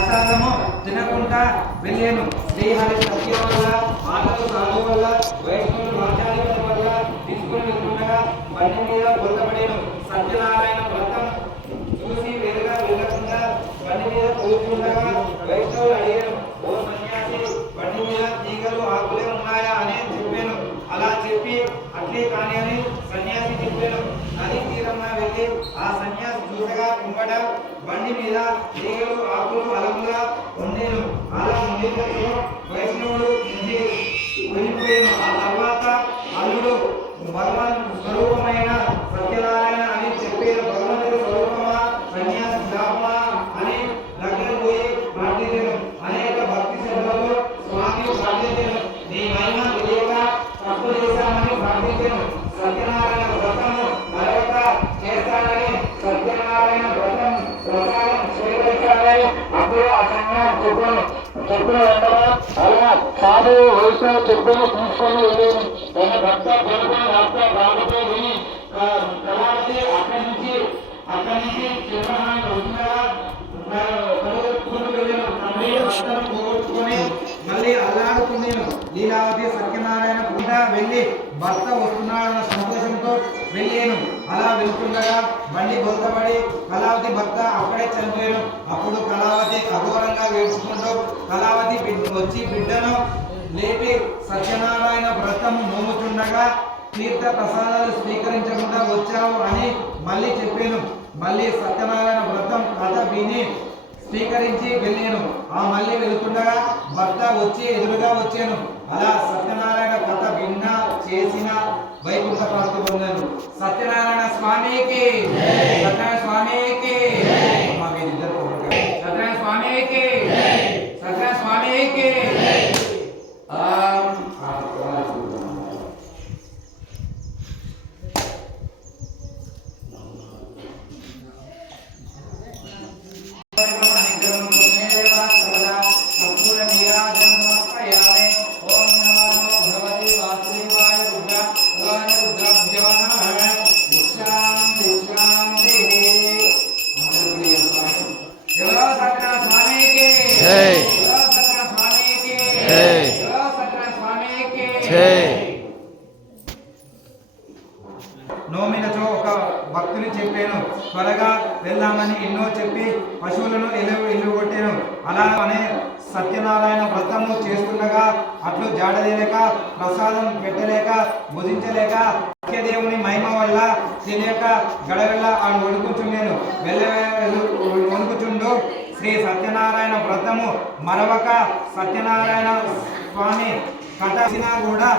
ప్రసాదము తినకుండా వెళ్ళాను. దేహాన్ని సత్యం వల్ల మాటలు సాధు వల్ల వైష్ణవులు ఆచార్యుల వల్ల తీసుకుని వెళ్తుండగా బండి మీద పొందబడేను సత్యనారాయణ వ్రతం చూసి వేరుగా వెళ్ళకుండా బండి మీద కూర్చుండగా వైష్ణవులు అడిగాను. ఓ సన్యాసి బండి మీద తీగలు ఆకులే ఉన్నాయా? అని చెప్పాను. అలా చెప్పి అట్లే కానీ అని సన్యాసి చెప్పాను. నది తీరమ్మ వెళ్ళి ఆ సన్యాసి చూడగా కుంపట బండి మీద తీగలు ఆకులు అలముగా ఉండేను అలా ఉండినప్పుడు వైష్ణవుడు వెళ్ళిపోయాను ఆ తర్వాత అల్లుడు భగవాన్ స్వరూపమైన సత్యనారాయణ అని చెప్పారు భగవంతుడి స్వరూపమా సన్యాసి శాపమా అని దగ్గర పోయి ప్రార్థించాను అనేక భక్తి శ్రద్ధలతో స్వామి ప్రార్థించాను నీ మహిమ తెలియక తప్పు చేశామని ప్రార్థించాను సత్యనారాయణ వ్రతము మరొక చేస్తానని సత్యనారాయణ వ్రతం ప్రసాదం స్వీకరించాలని అందులో అసంగా సన్యాసి చెప్పాను చెప్పిన అలా సాధు వైష్ణవ చెప్పిన తీసుకొని వెళ్ళాను తన భక్త కొడుకుని రాష్ట్ర రాకపోతే విని కలాసి అక్కడి నుంచి అక్కడి నుంచి చివరహాన్ని వచ్చినగా కలుగుకుంటూ వెళ్ళాను తండ్రి భర్తను పోగొట్టుకొని మళ్ళీ అల్లాడుకున్నాను లీలావతి సత్యనారాయణ పుట్ట వెళ్ళి భర్త వస్తున్నాడన్న సంతోషంతో వెళ్ళాను అలా వెళ్తుండగా బండి బొంతపడి కళావతి భర్త అక్కడే చనిపోయాను అప్పుడు కళావతి అఘోరంగా వేడుచుకుంటూ కళావతి వచ్చి బిడ్డను లేపి సత్యనారాయణ వ్రతము నోముతుండగా తీర్థ ప్రసాదాలు స్వీకరించకుండా వచ్చావు అని మళ్ళీ చెప్పాను. మళ్ళీ సత్యనారాయణ వ్రతం కథ విని స్వీకరించి వెళ్ళాను. ఆ మళ్ళీ వెళ్తుండగా భర్త వచ్చి ఎదురుగా వచ్చాను. అలా సత్యనారాయణ చేసిన వైకుంఠ ప్రాప్తి పొందాను సత్యనారాయణ స్వామికి. సత్యనారాయణ స్వామికి. నోమినచో ఒక భక్తుని చెప్పాను. త్వరగా వెళ్దామని ఎన్నో చెప్పి పశువులను ఎలు ఇల్లు కొట్టాను. అలా అనే సత్యనారాయణ వ్రతము చేస్తుండగా అట్లు జాడలేక ప్రసాదం పెట్టలేక భుజించలేక సత్యదేవుని మహిమ వల్ల తెలియక గడవెళ్ళ ఆ వణుకుచుండేను. వెళ్ళ వణుకుచుండు. శ్రీ సత్యనారాయణ వ్రతము మరవక సత్యనారాయణ స్వామి కథసినా కూడా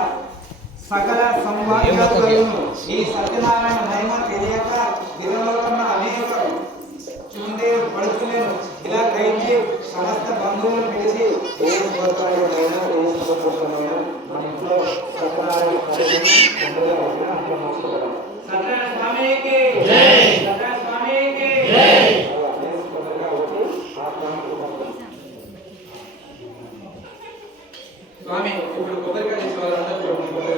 సకల సంవాదాలను ఈ సత్యనారాయణ మహిమ తెలియక ఇతరులకన్నా అనేక చుండే పడుతులేను ఇలా గ్రహించి సమస్త బంధువులను పిలిచి ఏ శుభకార్యమైనా ఏ శుభకృతమైనా তো আমি ওদের কাছে সবার আশা করবো ওদের